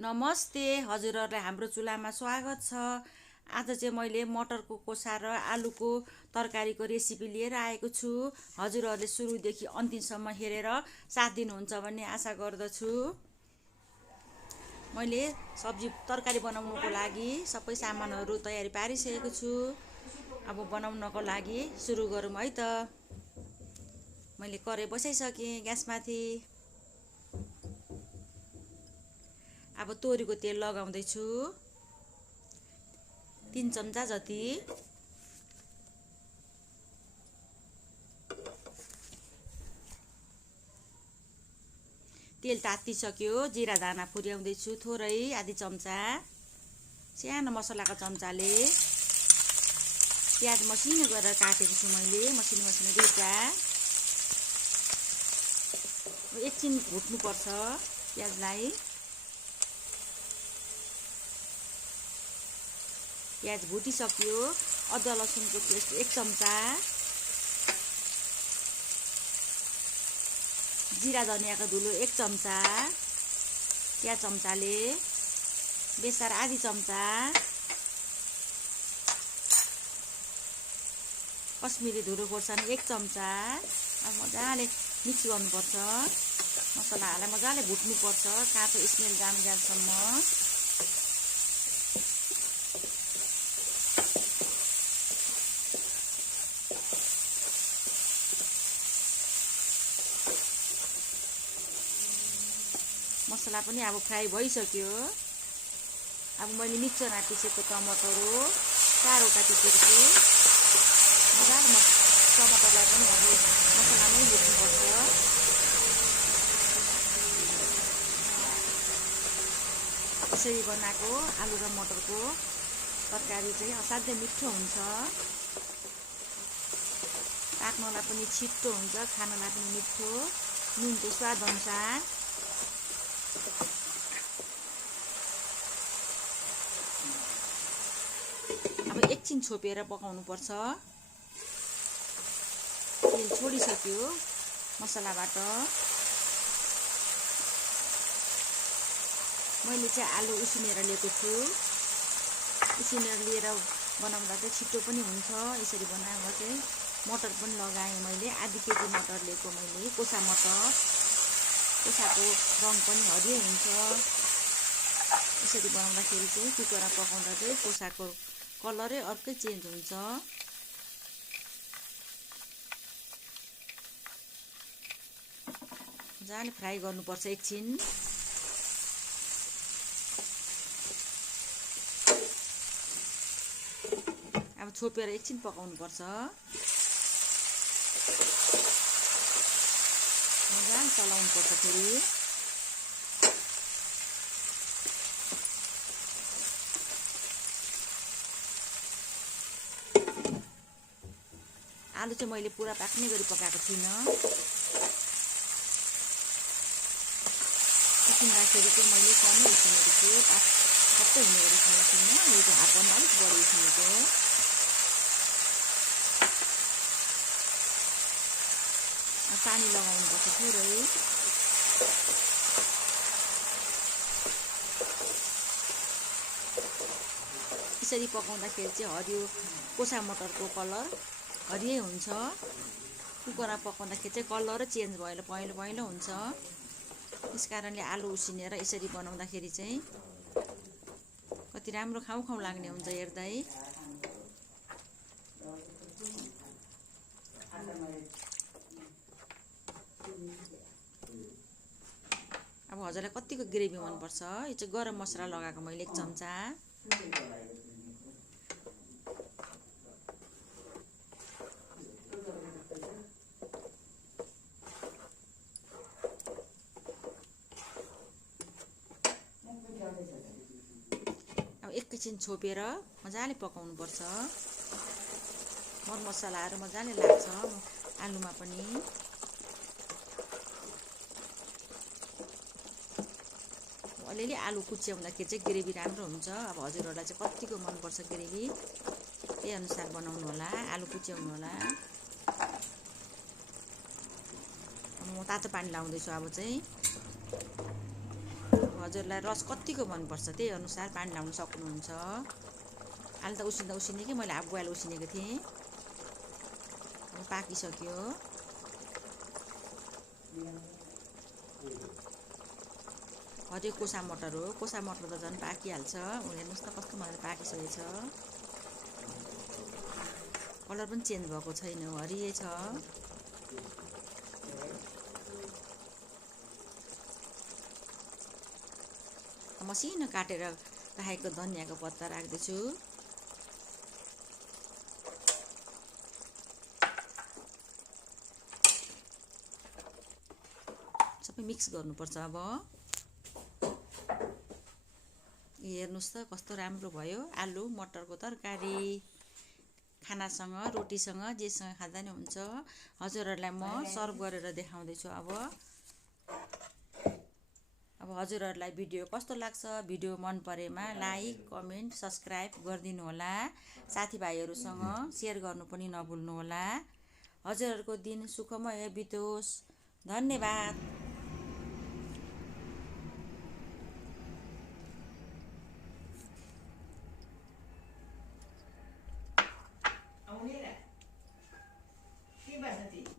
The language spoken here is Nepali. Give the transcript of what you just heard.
नमस्ते, हजुरहरुलाई हाम्रो चुलामा स्वागत छ। आज चाहिँ मैले मटरको कोसा र आलुको तरकारीको रेसिपी लिएर आएको छु। हजुरहरुले सुरुदेखि अन्तिमसम्म हेरेर साथ दिनुहुन्छ भन्ने आशा गर्दछु। मैले सब्जी तरकारी बनाउनको लागि सबै सामानहरु तयारी पारिसकेको छु। अब बनाउनको लागि सुरु गरौँ है त। मैले कराई बसाइसके ग्यासमाथि। अब तोरीको तेल लगाउँदै छु 3 चम्चा जति। तेल तातिसक्यो, जिरा दाना फुर्याउँदै छु थोरै आधी चम्चा। सानो मसलाको चम्चाले प्याज मसिनो गरेर काटेको छु मैले, मसिनो दुईटा। एकछिन भुट्नु पर्छ प्याजलाई। प्याज भुटिसक्यो, अदुवा लसुनको पेस्ट 1 चम्चा। जिरा धनियाको धुलो 1 चम्चा। चिया चम्चाले बेसार आधी चम्चा। कश्मिरी धुलो खोर्सानी 1 चम्चा। अब मजाले मिक्स गर्नुपर्छ। मसलालाई मजाले भुट्नुपर्छ काँचो स्मेल जानुन्जेलसम्म। मसला पनि अब फ्राई भइसक्यो। अब मैले मिक्सरमा पिसेको टमाटर हो 4वटा पिसेको छु। मजाले टमाटरलाई पनि अब मसलामै भुट्नुपर्छ। यसरी बनाएको आलु र मटरको तरकारी चाहिँ असाध्यै मिठो हुन्छ। पाक्नलाई पनि छिट्टो हुन्छ, खानलाई पनि मिठो। नुनको स्वाद अनुसार। अब एकछिन छोपेर पकाउनु पर्छ। तेल छोडिसक्यो मसलाबाट। मैले चाहिँ आलु उसिनेर लिएको छु। उसिनेर लिएर बनाउँदा चाहिँ छिटो पनि हुन्छ। यसरी बनाउँदा चाहिँ मटर पनि लगाएँ मैले, आधी केजी मटर लिएको मैले, कोसा मटर। कोसाको रङ पनि हरियो हुन्छ। यसरी बनाउँदाखेरि चाहिँ कुकरमा पकाउँदा चाहिँ कोसाको कलरै अर्कै चेन्ज हुन्छ। मजाले फ्राई गर्नुपर्छ एकछिन। अब छोपेर एकछिन पकाउनुपर्छ। मजाले चलाउनुपर्छ फेरि। आलु चाहिँ मैले पुरा पाक्ने गरी पकाएको थिइनँ। उसिन्दाखेरि चाहिँ मैले कमै उसिनेको छु, सबै हुने गरी उसिनेको थिइनँ। यो चाहिँ हातभन्दा अलिक बढी उसिनेको। पानी लगाउनुपर्छ थोरै। यसरी पकाउँदाखेरि चाहिँ हरियो कोसा मटरको कलर हरियै हुन्छ। कुकरमा पकाउँदाखेरि चाहिँ कलर चेन्ज भएर पहेँलो हुन्छ। त्यसकारणले आलु उसिनेर यसरी बनाउँदाखेरि चाहिँ कति राम्रो खाउँ लाग्ने हुन्छ हेर्दै। अब हजुरलाई कतिको ग्रेभी मनपर्छ? यो चाहिँ गरम मसला लगाएको मैले 1 चम्चा। अब एकैछिन छोपेर मजाले पकाउनु पर्छ। मरमसलाहरू मजाले लाग्छ आलुमा पनि। अलिअलि आलु कुच्याउँदाखेरि चाहिँ ग्रेभी राम्रो हुन्छ। अब हजुरहरूलाई चाहिँ कतिको मनपर्छ ग्रेभी त्यही अनुसार बनाउनु होला, आलु कुच्याउनु होला। म तातो पानी लाउँदैछु अब चाहिँ। हजुरलाई रस कतिको मनपर्छ त्यही अनुसार पानी लाउन सक्नुहुन्छ। आलु त उसिन्दा उसिनेकै मैले हाफ बोइल उसिनेको थिएँ। अब पाकिसक्यो। हरियो कोसा मटर हो। कोसा मटर त झन् पाकिहाल्छ। हेर्नुहोस् त कस्तो मजाले पाकिसकेको छ। कलर पनि चेन्ज भएको छैन, हरियै छ। मसिनो काटेर राखेको धनियाँको पत्ता राख्दैछु। सबै मिक्स गर्नुपर्छ। अब हेर्नुहोस् त कस्तो राम्रो भयो आलु मटरको तरकारी। खानासँग रोटीसँग जेसँग खाँदा नि हुन्छ। हजुरहरूलाई म सर्भ गरेर देखाउँदैछु। अब हजुरहरूलाई भिडियो कस्तो लाग्छ, भिडियो मन परेमा लाइक कमेन्ट सब्सक्राइब गरिदिनु होला। साथीभाइहरूसँग सेयर गर्नु पनि नभुल्नु होला। हजुरहरूको दिन सुखमय बितोस्। धन्यवाद।